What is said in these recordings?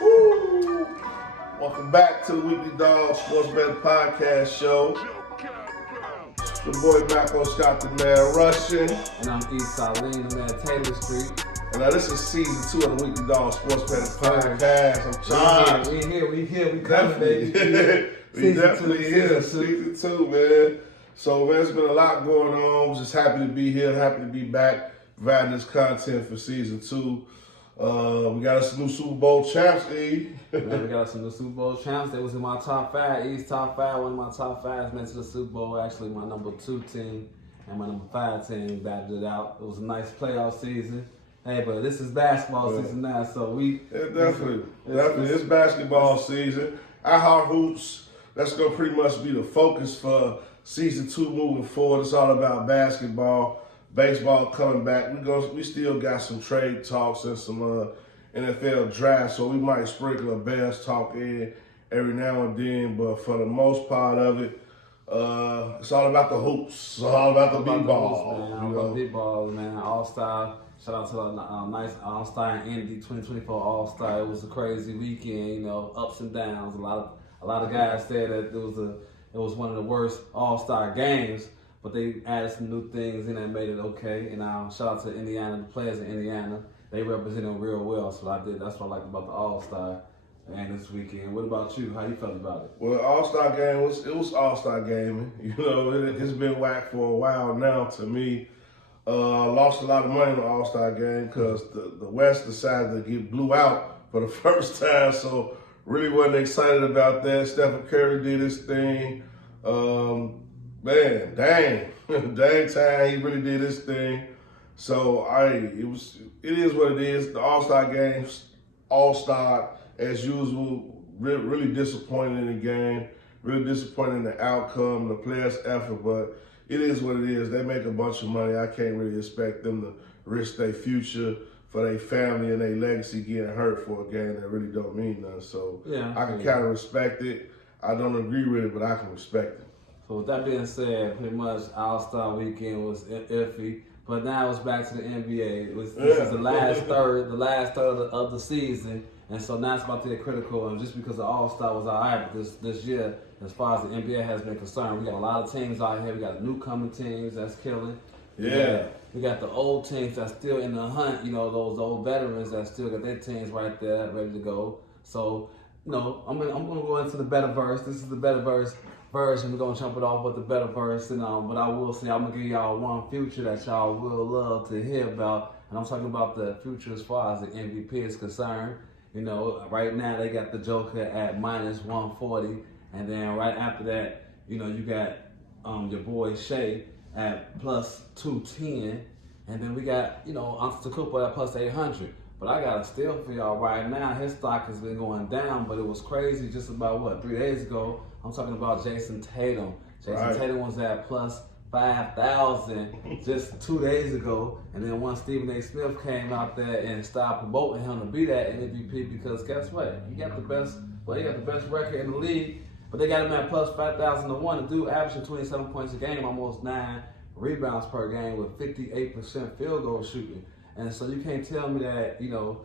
Woo! Welcome back to the Weekly Dog Sports Betting Podcast Show. The boy Mako Scott, the man Russian. And I'm East Saline, the man Taylor Street. And now this is season 2 of the Weekly Dog Sports Betting Podcast. I'm charged. We coming, baby. We definitely here, season 2, man. So, man, it's been a lot going on. Just happy to be here, happy to be back, providing this content for season 2. We got us some new Super Bowl champs, E. We got some new Super Bowl champs. They was in my top 5. East top 5. One of my top 5s went to the Super Bowl. Actually, my number 2 team and my number 5 team battled it out. It was a nice playoff season. Hey, but this is basketball season now, so we... Yeah, definitely. It's basketball season. Our hoops, that's going to pretty much be the focus for season 2 moving forward. It's all about basketball. Baseball coming back. We still got some trade talks and some NFL drafts, so we might sprinkle a Bears talk in every now and then. But for the most part of it, it's all about the hoops. It's all about the B-ball. B-ball, man. All-Star. Shout out to a nice All-Star in Indy 2024 All-Star. It was a crazy weekend, you know, ups and downs. A lot of guys said that it was one of the worst All-Star games. But they added some new things and that made it okay. And shout out to Indiana, the players in Indiana. They represented real well. So that's what I liked about the All-Star game this weekend. What about you? How you felt about it? Well, All-Star game was All-Star gaming. You know, it's been whack for a while now to me. Lost a lot of money in the All-Star game because the West decided to get blew out for the first time. So really wasn't excited about that. Stephen Curry did his thing. Man, dang time, he really did his thing. So it is what it is. The All-Star games, All-Star as usual, really disappointed in the game, really disappointed in the outcome, the players' effort, but it is what it is. They make a bunch of money. I can't really expect them to risk their future for their family and their legacy getting hurt for a game that really don't mean nothing. So yeah, I can kind of respect it. I don't agree with it, but I can respect it. So with that being said, pretty much All-Star weekend was iffy, but now it's back to the NBA. This is the last third of the season, and so now it's about to get critical. And just because the All-Star was all right, but this year, as far as the NBA has been concerned, we got a lot of teams out here. We got newcomer teams that's killing. Yeah. We got the old teams that's still in the hunt. You know, those old veterans that still got their teams right there ready to go. So, you know, I'm gonna go into the better verse. This is the better verse. Version. We're gonna jump it off with the better verse, and but I will say I'm gonna give y'all one future that y'all will love to hear about, and I'm talking about the future as far as the MVP is concerned. You know, right now they got the Joker at -140, and then right after that, you know, you got your boy Shea at +210, and then we got, you know, Antetokounmpo at +800. But I got a steal for y'all right now. His stock has been going down, but it was crazy just about 3 days ago. I'm talking about Jason Tatum. Tatum was at +5,000 just 2 days ago. And then once Stephen A. Smith came out there and started promoting him to be that MVP, because guess what? He got the best record in the league, but they got him at +5,000 to 1. The dude averaging 27 points a game, almost 9 rebounds per game with 58% field goal shooting. And so you can't tell me that, you know,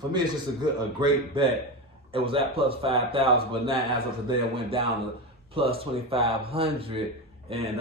for me it's just a great bet. It was at +5,000, but now as of today it went down to +2,500, and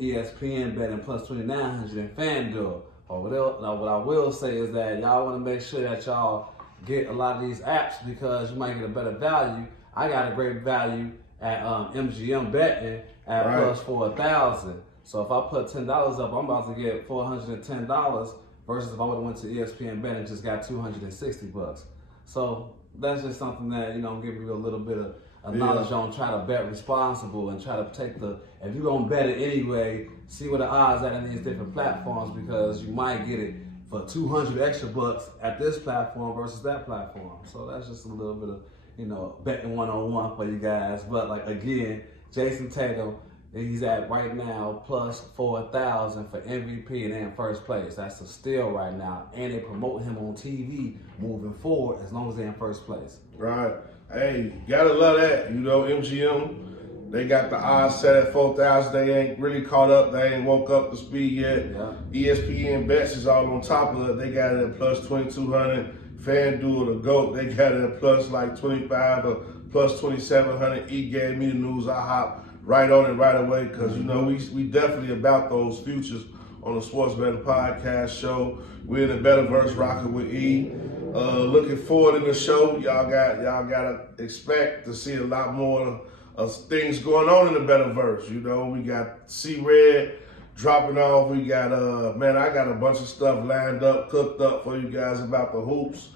ESPN betting +2,900 in FanDuel. Now what I will say is that y'all want to make sure that y'all get a lot of these apps because you might get a better value. I got a great value at MGM betting at +4,000. So if I put $10 up, I'm about to get $410 versus if I would have went to ESPN betting and just got $260. So that's just something that, you know, I'm giving you a little bit of knowledge on. Try to bet responsible and try to take if you're going to bet it anyway, see what the odds are in these different platforms, because you might get it for 200 extra bucks at this platform versus that platform. So that's just a little bit of, you know, betting 101 for you guys. But like, again, Jason Tatum, he's at right now +4,000 for MVP and in first place. That's a steal right now. And they promote him on TV moving forward as long as they're in first place. Right. Hey, gotta love that. You know, MGM, they got the odds set at 4,000. They ain't really caught up. They ain't woke up to speed yet. Yeah. ESPN bets is all on top of it. They got it at +2,200. FanDuel, the GOAT, they got it at plus like 25 or plus 2,700. E gave me the news. I hopped right on it right away because, you know, we definitely about those futures on the Sports Betting Podcast show. We're in the Betterverse rocking with E. Looking forward in the show. Y'all gotta expect to see a lot more of things going on in the Betterverse. You know, we got C-Red dropping off. We got I got a bunch of stuff lined up, cooked up for you guys about the hoops.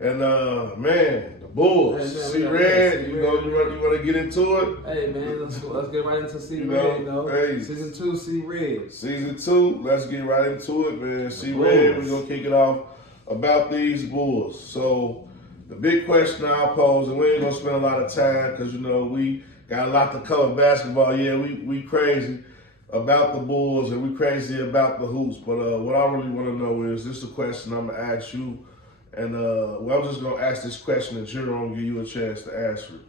And the Bulls. Hey, C-Red, you want to get into it? Hey man, let's get right into C-Red. Hey, Season 2, C-Red. Season 2, let's get right into it, man. C-Red, we're gonna kick it off about these Bulls. So the big question I'll pose, and we ain't gonna spend a lot of time because, you know, we got a lot to cover basketball. Yeah, we crazy about the Bulls and we crazy about the hoops. But what I really want to know is, this is a question I'm gonna ask you, and I'm just gonna ask this question and Jerome give you a chance to answer it.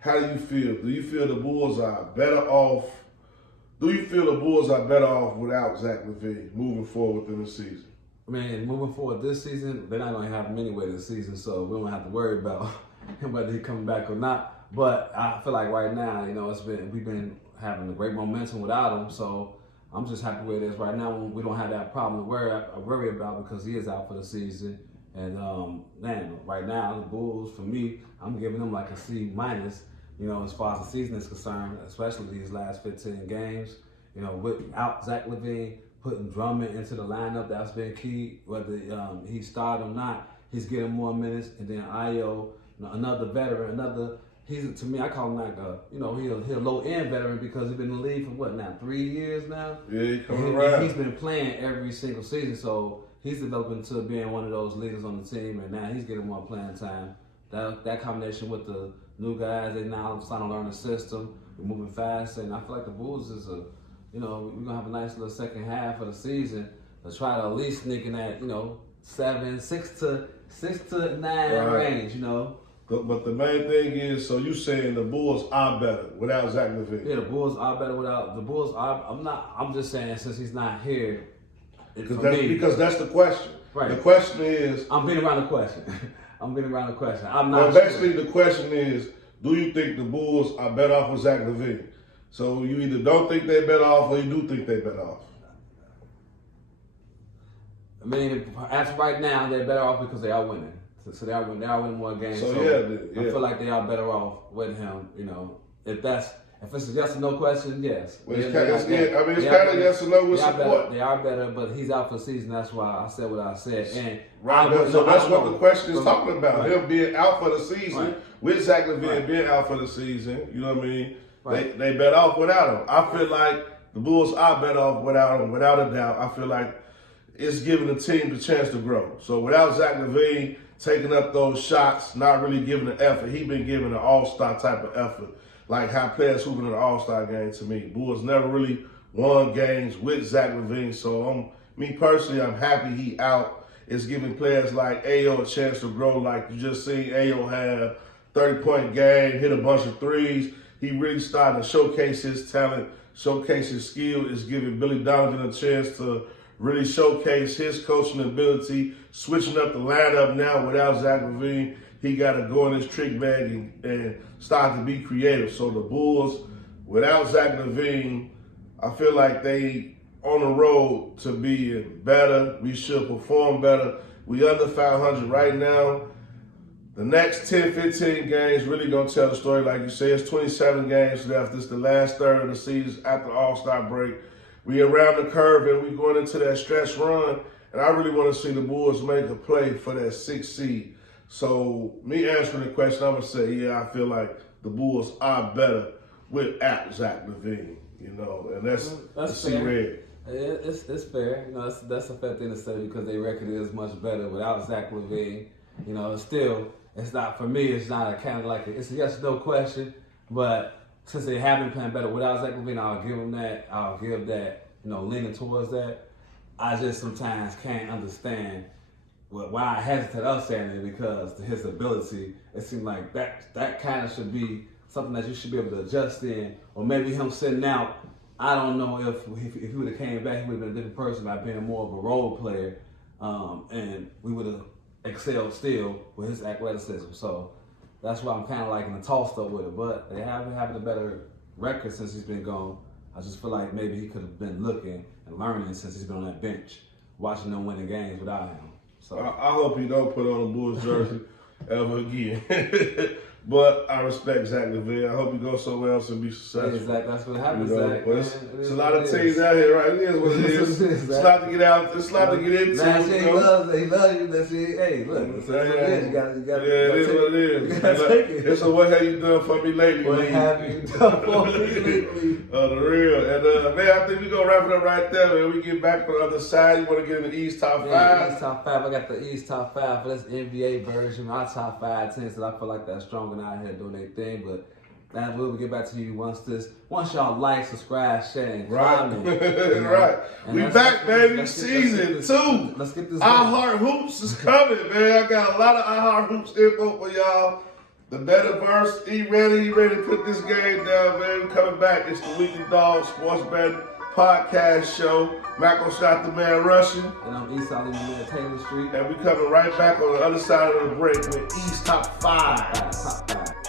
How do you feel? Do you feel the Bulls are better off? Do you feel the Bulls are better off without Zach LaVine moving forward within the season? Man, moving forward this season, they're not going to have him anyway this season, so we don't have to worry about him whether he's coming back or not. But I feel like right now, you know, we've been having a great momentum without him, so I'm just happy where it is right now. We don't have that problem to worry about because he is out for the season. And right now the Bulls, for me, I'm giving them like a C minus. You know, as far as the season is concerned, especially these last 15 games. You know, without Zach LaVine, putting Drummond into the lineup, that's been key. Whether he started or not, he's getting more minutes. And then Ayo, another veteran, to me, I call him like he's a low-end veteran because he's been in the league for 3 years now? Yeah, he's coming around. He's been playing every single season, so he's developing to being one of those leaders on the team, and now he's getting more playing time. That combination with the new guys, they now starting to learn the system. We're moving fast, and I feel like the Bulls is we're gonna have a nice little second half of the season to try to at least sneak in that 6 to 9 range. But the main thing is, so you saying the Bulls are better without Zach LaVine? Yeah, the Bulls are better without the Bulls. I'm just saying since he's not here. Because that's the question. Right. The question is, I'm beating around the question. I'm not. Well, basically, the question is, do you think the Bulls are better off with Zach LaVine? So you either don't think they're better off, or you do think they're better off. I mean, as of right now, they're better off because they are winning. So they are winning more games. So I feel like they are better off with him. If it's a yes or no question, yes. Well, it's kind of yes or no with support. They are better, but he's out for the season. That's why I said what I said. And that's what the question is talking about. Right. Him being out for the season, with Zach LaVine being out for the season. You know what I mean? Right. They better off without him. I feel like the Bulls are better off without him, without a doubt. I feel like it's giving the team the chance to grow. So without Zach LaVine taking up those shots, not really giving the effort, he's been giving an all-star type of effort. Like how players hooping in the All-Star game to me. Bulls never really won games with Zach LaVine. So me personally, I'm happy he out. It's giving players like Ayo a chance to grow. Like you just seen Ayo have 30-point game, hit a bunch of threes. He really started to showcase his talent, showcase his skill. It's giving Billy Donovan a chance to really showcase his coaching ability, switching up the lineup now without Zach LaVine. He got to go in his trick bag and start to be creative. So the Bulls, without Zach LaVine, I feel like they on the road to being better. We should perform better. We under 500 right now. The next 10, 15 games really going to tell the story. Like you say, it's 27 games left. This is the last third of the season after the All-Star break. We around the curve and we going into that stretch run. And I really want to see the Bulls make a play for that 6th seed. So me answering the question, I'm gonna say, yeah, I feel like the Bulls are better without Zach LaVine, and that's fair. It's fair, that's a fair thing to say because their record is much better without Zach LaVine. Still, it's not for me. It's not a kind of like it's a yes or no question, but since they have been playing better without Zach LaVine, I'll give them that. I'll give that, leaning towards that. I just sometimes can't understand why I hesitate us saying it because his ability, it seemed like that kind of should be something that you should be able to adjust in, or maybe him sitting out. I don't know if he would have came back, he would have been a different person by being more of a role player, and we would have excel still with his athleticism. So that's why I'm kind of like in a tossed up with it. But they have been having a better record since he's been gone. I just feel like maybe he could have been looking and learning since he's been on that bench, watching them winning games without him. So I hope he don't put on a Bulls jersey ever again. But I respect Zach LaVine. I hope he goes somewhere else and be successful. Zach, that's what happens, Zach. Well, it's a lot of teams out here, right? It is what it is. It's a lot to get out. It's a lot to get into. That shit, he loves you. That shit, hey, look, it's what it is. You gotta it is what it is. You gotta take it. So what have you done for me lately? What have you done for me lately? The real. And man, I think we're gonna wrap it up right there, man. We get back on the other side. You wanna get in the East top 5? Yeah, East top 5. I got the East top 5 for this NBA version. My top 5 teams that I feel like that's strong and out here doing their thing. But that we'll get back to you once y'all like, subscribe, share, and comment. Right. We back, baby. Season 2. Let's get this. iHeart Hoops is coming, man. I got a lot of iHeart Hoops info for y'all. The Metaverse, he ready to put this game down, man. We coming back. It's the Weekly Dog Sports Betting Podcast Show. Marco Scott, the man Russian. And I'm East Solid Man Taylor Street. And we coming right back on the other side of the break with East Top 5. Top 5.